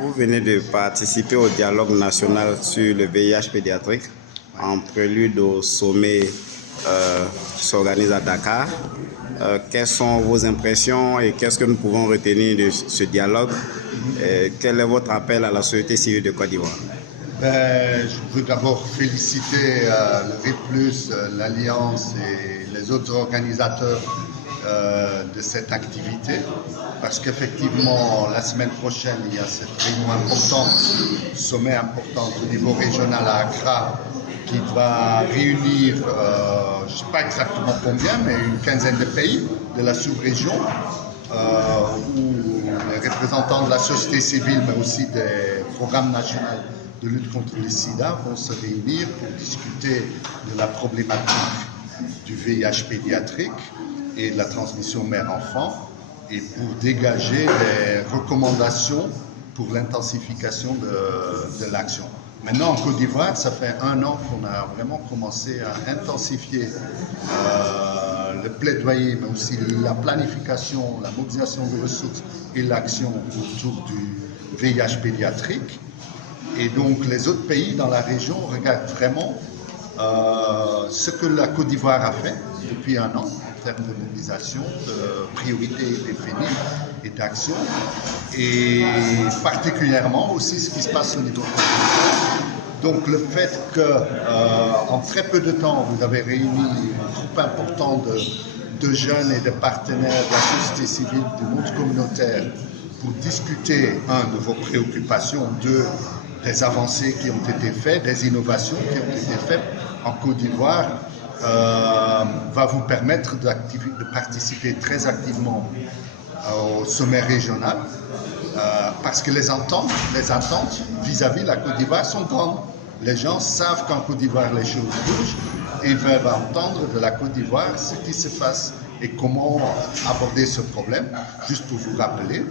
Vous venez de participer au dialogue national sur le VIH pédiatrique en prélude au sommet qui s'organise à Dakar. Quelles sont vos impressions et qu'est-ce que nous pouvons retenir de ce dialogue? Quel est votre appel à la société civile de Côte d'Ivoire? Je veux d'abord féliciter le RIP+, l'Alliance et les autres organisateurs de cette activité, parce qu'effectivement, la semaine prochaine, il y a cette réunion importante, sommet important au niveau régional à Accra, qui va réunir, je ne sais pas exactement combien, mais une quinzaine de pays de la sous-région, où les représentants de la société civile, mais aussi des programmes nationaux de lutte contre le sida vont se réunir pour discuter de la problématique du VIH pédiatrique et de la transmission mère-enfant et pour dégager des recommandations pour l'intensification de l'action. Maintenant, en Côte d'Ivoire, ça fait 1 an qu'on a vraiment commencé à intensifier le plaidoyer, mais aussi la planification, la mobilisation de ressources et l'action autour du VIH pédiatrique. Et donc les autres pays dans la région regardent vraiment ce que la Côte d'Ivoire a fait depuis 1 an en termes de mobilisation, de priorités définies et d'action, et particulièrement aussi ce qui se passe au niveau communautaire. Donc le fait qu'en très peu de temps, vous avez réuni un groupe important de jeunes et de partenaires de la société civile, du monde communautaire, pour discuter, de vos préoccupations, des avancées qui ont été faites, des innovations qui ont été faites en Côte d'Ivoire, va vous permettre de participer très activement au sommet régional, parce que les attentes vis-à-vis de la Côte d'Ivoire sont grandes. Les gens savent qu'en Côte d'Ivoire les choses bougent et veulent entendre de la Côte d'Ivoire ce qui se passe et comment aborder ce problème. Juste pour vous rappeler,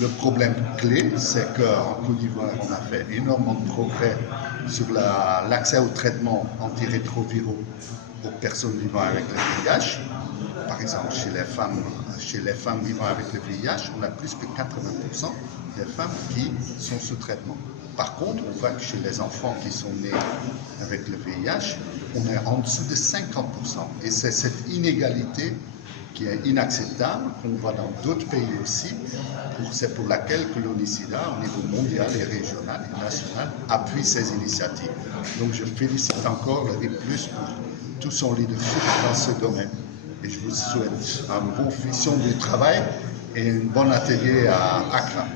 le problème clé, c'est qu'en Côte d'Ivoire, on a fait énormément de progrès sur l'accès aux traitements antirétroviraux aux personnes vivant avec le VIH. Par exemple, chez les femmes vivant avec le VIH, on a plus que 80% des femmes qui sont sous traitement. Par contre, on voit que chez les enfants qui sont nés avec le VIH, on est en dessous de 50%. Et c'est cette inégalité qui est inacceptable, qu'on voit dans d'autres pays aussi. C'est pour laquelle que l'ONU-SIDA, au niveau mondial et régional et national, appuie ces initiatives. Donc je félicite encore le RIP+ pour tout son leadership dans ce domaine. Et je vous souhaite une bonne finition du travail et un bon atelier à Accra.